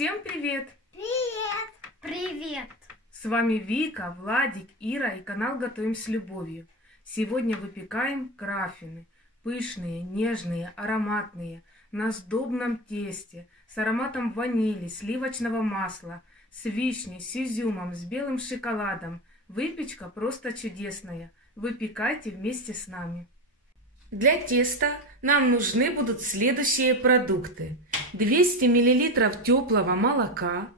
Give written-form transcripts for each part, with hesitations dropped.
Всем привет! Привет! Привет! С вами Вика, Владик, Ира и канал Готовим с любовью. Сегодня выпекаем краффины. Пышные, нежные, ароматные, на сдобном тесте, с ароматом ванили, сливочного масла, с вишней, с изюмом, с белым шоколадом. Выпечка просто чудесная. Выпекайте вместе с нами. Для теста нам нужны будут следующие продукты. 200 мл теплого молока,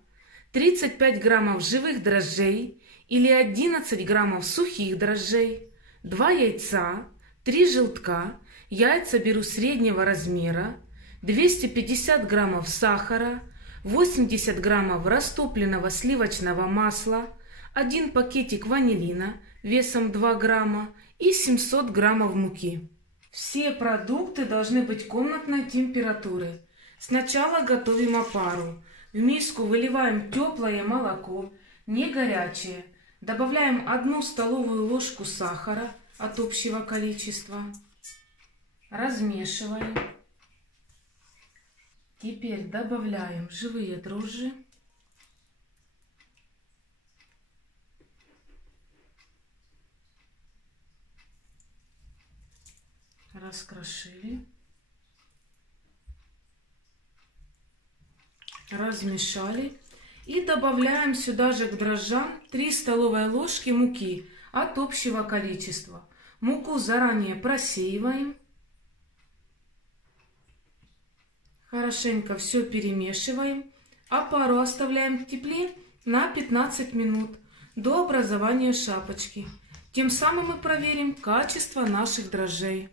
35 граммов живых дрожжей или 11 граммов сухих дрожжей, 2 яйца, 3 желтка, яйца беру среднего размера, 250 граммов сахара, 80 граммов растопленного сливочного масла, 1 пакетик ванилина весом 2 грамма и 700 граммов муки. Все продукты должны быть комнатной температуры. Сначала готовим опару. В миску выливаем теплое молоко, не горячее. Добавляем 1 столовую ложку сахара от общего количества. Размешиваем. Теперь добавляем живые дрожжи. Раскрошили. Размешали. И добавляем сюда же к дрожжам 3 столовые ложки муки от общего количества. Муку заранее просеиваем. Хорошенько все перемешиваем. Опару оставляем в тепле на 15 минут до образования шапочки. Тем самым мы проверим качество наших дрожжей.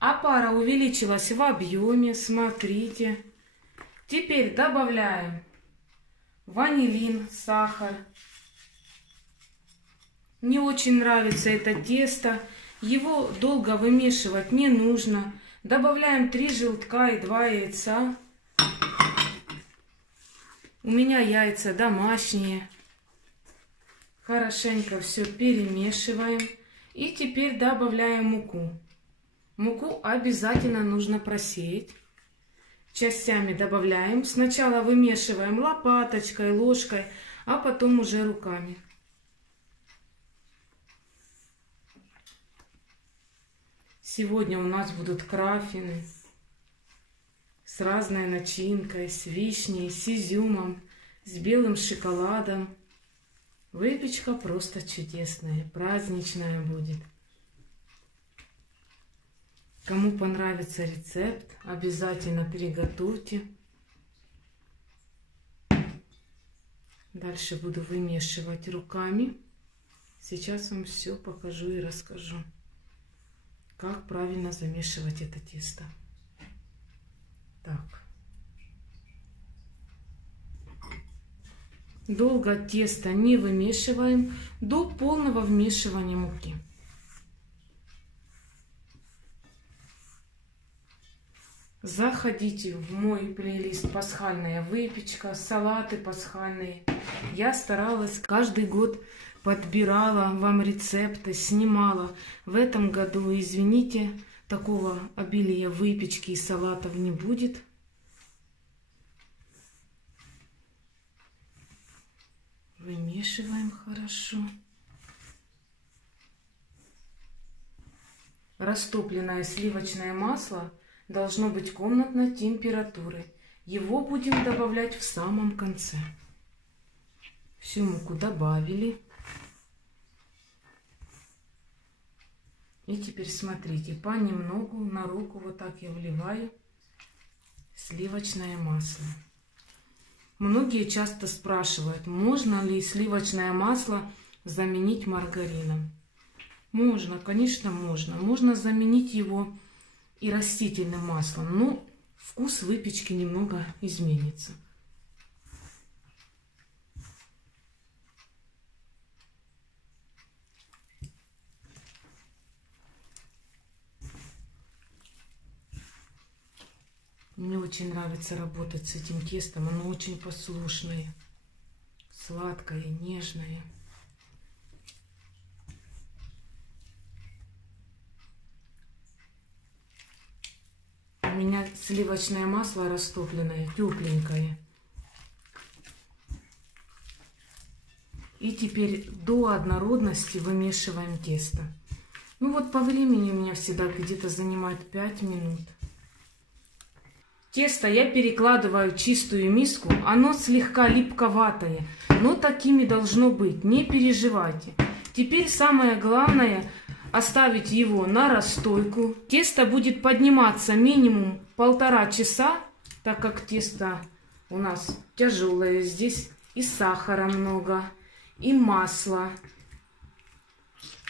Опара увеличилась в объеме, смотрите. Теперь добавляем ванилин, сахар. Мне очень нравится это тесто. Его долго вымешивать не нужно. Добавляем 3 желтка и 2 яйца. У меня яйца домашние. Хорошенько все перемешиваем. И теперь добавляем муку. Муку обязательно нужно просеять. Частями добавляем. Сначала вымешиваем лопаточкой, ложкой, а потом уже руками. Сегодня у нас будут краффины с разной начинкой, с вишней, с изюмом, с белым шоколадом. Выпечка просто чудесная, праздничная будет. Кому понравится рецепт, обязательно приготовьте. Дальше буду вымешивать руками. Сейчас вам все покажу и расскажу, как правильно замешивать это тесто. Так. Долго тесто не вымешиваем до полного вмешивания муки. Заходите в мой плейлист «Пасхальная выпечка», салаты пасхальные. Я старалась каждый год, подбирала вам рецепты, снимала. В этом году, извините, такого обилия выпечки и салатов не будет. Вымешиваем хорошо. Растопленное сливочное масло должно быть комнатной температуры. Его будем добавлять в самом конце. Всю муку добавили. И теперь смотрите, понемногу на руку вот так я вливаю сливочное масло. Многие часто спрашивают, можно ли сливочное масло заменить маргарином. Можно, конечно, можно. Можно заменить его и растительным маслом, но вкус выпечки немного изменится. Мне очень нравится работать с этим тестом, оно очень послушное, сладкое, нежное. У меня сливочное масло растопленное, тепленькое. И теперь до однородности вымешиваем тесто. Ну вот по времени у меня всегда где-то занимает 5 минут. Тесто я перекладываю в чистую миску. Оно слегка липковатое, но такими должно быть. Не переживайте. Теперь самое главное оставить его на расстойку. Тесто будет подниматься минимум 1,5 часа, так как тесто у нас тяжелое. Здесь и сахара много, и масла,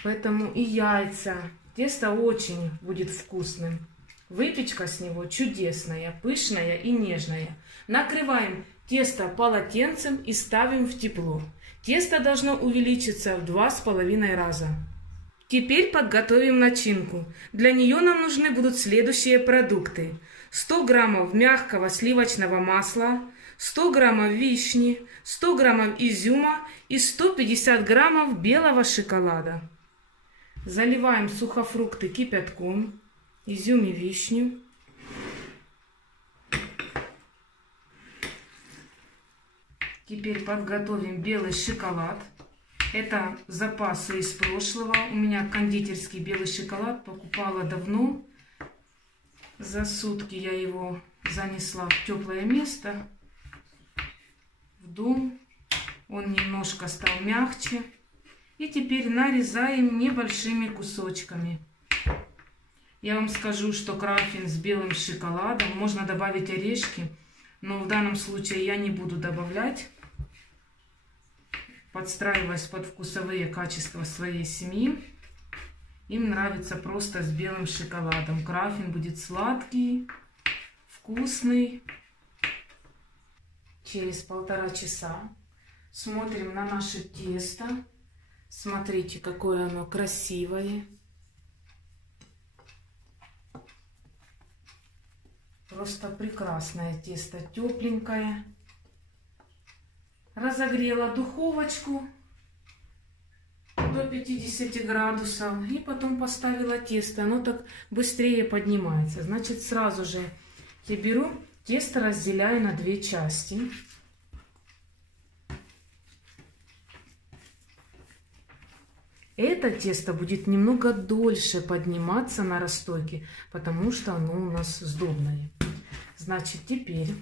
поэтому и яйца. Тесто очень будет вкусным. Выпечка с него чудесная, пышная и нежная. Накрываем тесто полотенцем и ставим в тепло. Тесто должно увеличиться в 2,5 раза. Теперь подготовим начинку. Для нее нам нужны будут следующие продукты. 100 граммов мягкого сливочного масла, 100 граммов вишни, 100 граммов изюма и 150 граммов белого шоколада. Заливаем сухофрукты кипятком, изюм и вишню. Теперь подготовим белый шоколад. Это запасы из прошлого. У меня кондитерский белый шоколад. Покупала давно. За сутки я его занесла в теплое место. В дом. Он немножко стал мягче. И теперь нарезаем небольшими кусочками. Я вам скажу, что краффин с белым шоколадом. Можно добавить орешки. Но в данном случае я не буду добавлять. Подстраиваясь под вкусовые качества своей семьи. Им нравится просто с белым шоколадом. Краффин будет сладкий, вкусный. Через 1,5 часа смотрим на наше тесто. Смотрите, какое оно красивое. Просто прекрасное тесто, тепленькое. Разогрела духовочку до 50 градусов и потом поставила тесто. Оно так быстрее поднимается. Значит, сразу же я беру тесто, разделяю на 2 части. Это тесто будет немного дольше подниматься на расстойке, потому что оно у нас сдобное. Значит, теперь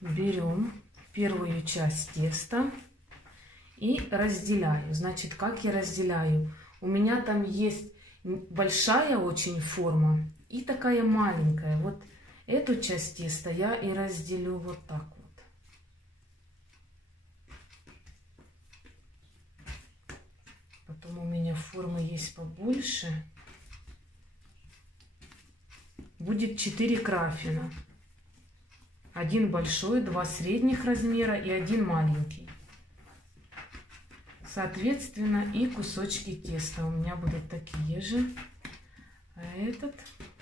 берем первую часть теста и разделяю. Значит, как я разделяю? У меня там есть большая очень форма и такая маленькая. Вот эту часть теста я и разделю вот так вот. Потом у меня формы есть побольше. Будет 4 краффина. 1 большой, 2 средних размера и 1 маленький. Соответственно, и кусочки теста у меня будут такие же. А этот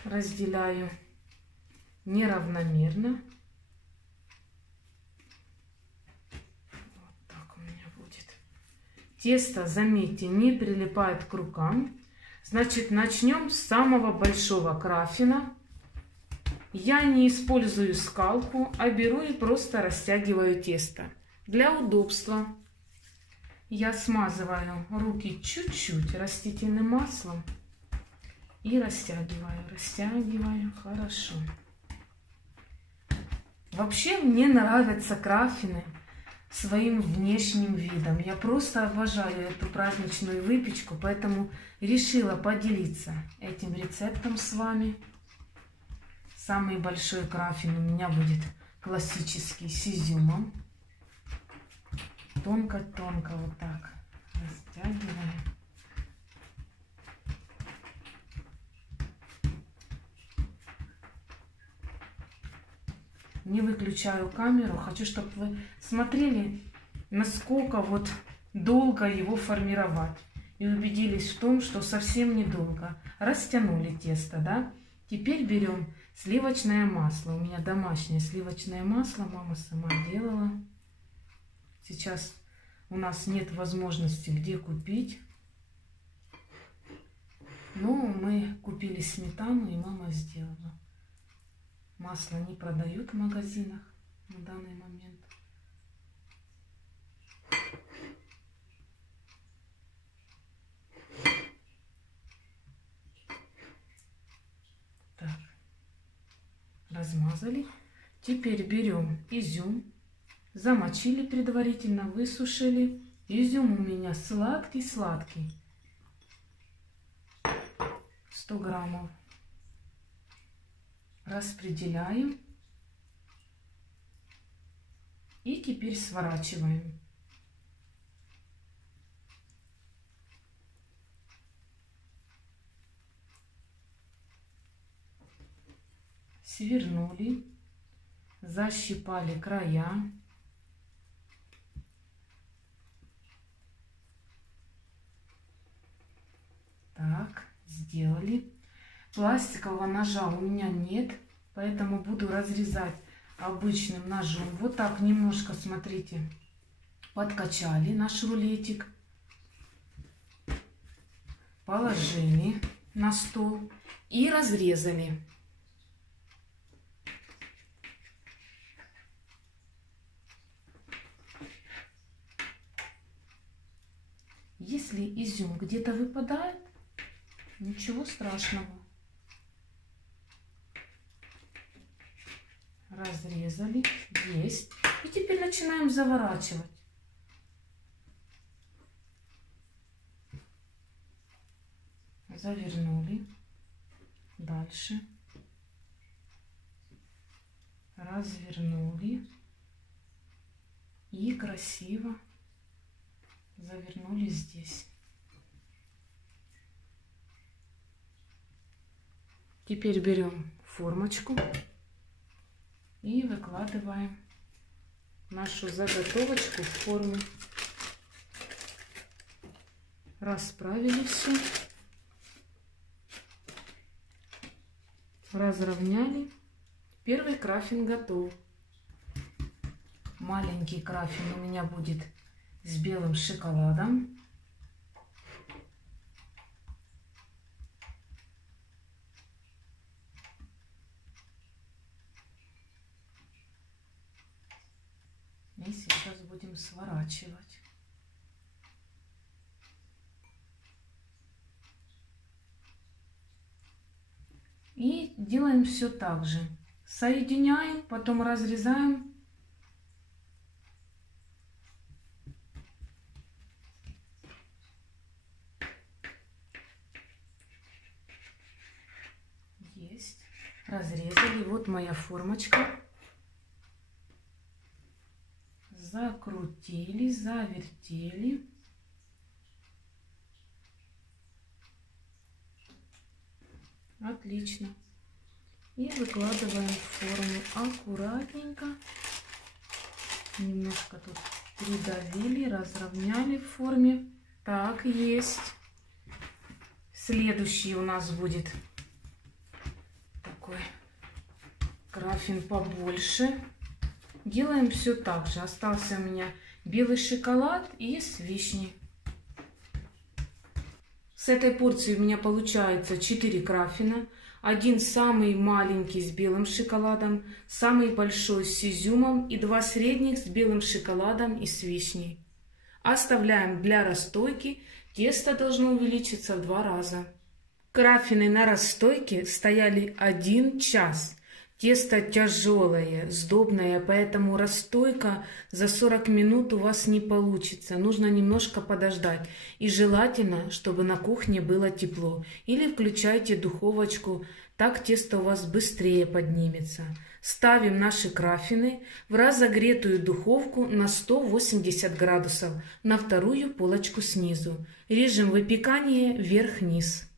разделяю неравномерно. Вот так у меня будет. Тесто, заметьте, не прилипает к рукам. Значит, начнем с самого большого краффина. Я не использую скалку, а беру и просто растягиваю тесто. Для удобства я смазываю руки чуть-чуть растительным маслом и растягиваю хорошо. Вообще мне нравятся краффины своим внешним видом. Я просто обожаю эту праздничную выпечку, поэтому решила поделиться этим рецептом с вами. Самый большой краффин у меня будет классический с изюмом. Тонко-тонко вот так растягиваем. Не выключаю камеру. Хочу, чтобы вы смотрели, насколько вот долго его формировать. И убедились в том, что совсем недолго. Растянули тесто, да? Теперь берем сливочное масло. У меня домашнее сливочное масло. Мама сама делала. Сейчас у нас нет возможности где купить. Но мы купили сметану, и мама сделала. Масло не продают в магазинах на данный момент. смазали. Теперь берем изюм. Замочили предварительно, высушили. Изюм у меня сладкий-сладкий. 100 граммов. Распределяем. И теперь сворачиваем. Свернули. Защипали края. Так, сделали. Пластикового ножа у меня нет, поэтому буду разрезать обычным ножом. Вот так немножко, смотрите, подкачали наш рулетик. Положили на стол и разрезали. Если изюм где-то выпадает, ничего страшного. Разрезали. Есть. И теперь начинаем заворачивать. Завернули. Дальше. Развернули. И красиво завернули здесь. Теперь берем формочку и выкладываем нашу заготовочку в форму. Расправили все. Разровняли. Первый крафин готов. Маленький крафин у меня будет с белым шоколадом. И сейчас будем сворачивать. И делаем все так же. Соединяем, потом разрезаем. Есть. Разрезали. Вот моя формочка. Закрутили, завертели. Отлично. И выкладываем в форму аккуратненько. Немножко тут придавили, разровняли в форме. Так, есть. Следующий у нас будет такой крафин побольше. Делаем все так же. Остался у меня белый шоколад и с вишней. С этой порции у меня получается 4 крафина. Один самый маленький с белым шоколадом, самый большой с изюмом и 2 средних с белым шоколадом и с вишней. Оставляем для расстойки. Тесто должно увеличиться в 2 раза. Крафины на расстойке стояли 1 час. Тесто тяжелое, сдобное, поэтому расстойка за 40 минут у вас не получится. Нужно немножко подождать. И желательно, чтобы на кухне было тепло. Или включайте духовочку, так тесто у вас быстрее поднимется. Ставим наши крафины в разогретую духовку на 180 градусов на вторую полочку снизу. Режим выпекания вверх-вниз.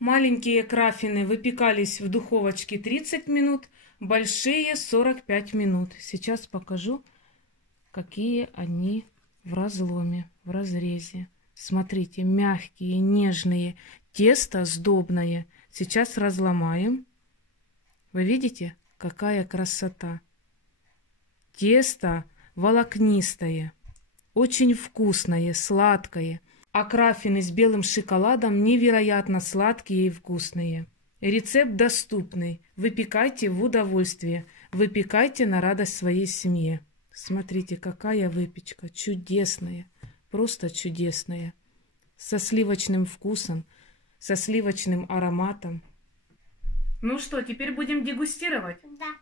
Маленькие крафины выпекались в духовочке 30 минут, большие 45 минут. Сейчас покажу, какие они в разломе, в разрезе. Смотрите, мягкие, нежные, тесто сдобное. Сейчас разломаем. Вы видите, какая красота. Тесто волокнистое, очень вкусное, сладкое. А крафины с белым шоколадом невероятно сладкие и вкусные. Рецепт доступный. Выпекайте в удовольствие. Выпекайте на радость своей семье. Смотрите, какая выпечка. Чудесная. Просто чудесная. Со сливочным вкусом, со сливочным ароматом. Ну что, теперь будем дегустировать? Да.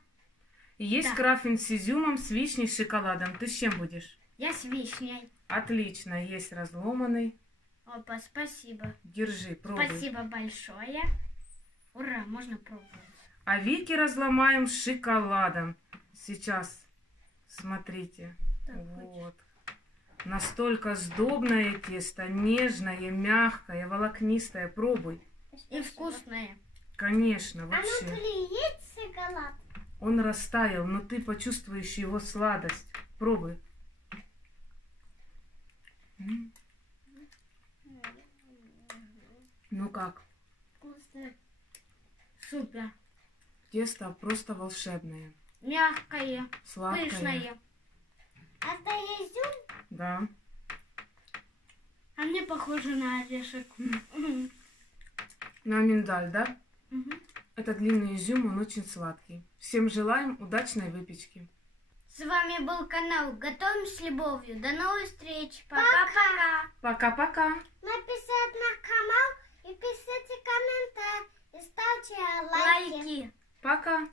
Есть Да. крафин с изюмом, с вишней, с шоколадом. Ты с чем будешь? Я с вишней. Отлично, есть разломанный. Опа, спасибо. Держи, пробуй. Спасибо большое. Ура, можно пробовать. А Вики разломаем с шоколадом. Сейчас, смотрите. Так, Вот. Настолько сдобное тесто, нежное, мягкое, волокнистое. Пробуй. И вкусное. Конечно, вообще. есть шоколад? Он растаял, но ты почувствуешь его сладость. Пробуй. М. Ну как? Вкусное. Супер. Тесто просто волшебное. Мягкое. Сладкое. Пышное. Это изюм? Да. А мне похоже на орешек. На миндаль, да? Мгм. Это длинный изюм, он очень сладкий. Всем желаем удачной выпечки. С вами был канал Готовим с любовью. До новых встреч. Пока-пока. Пока-пока. Написать на канал и пишите комментарии и ставьте лайки. Пока.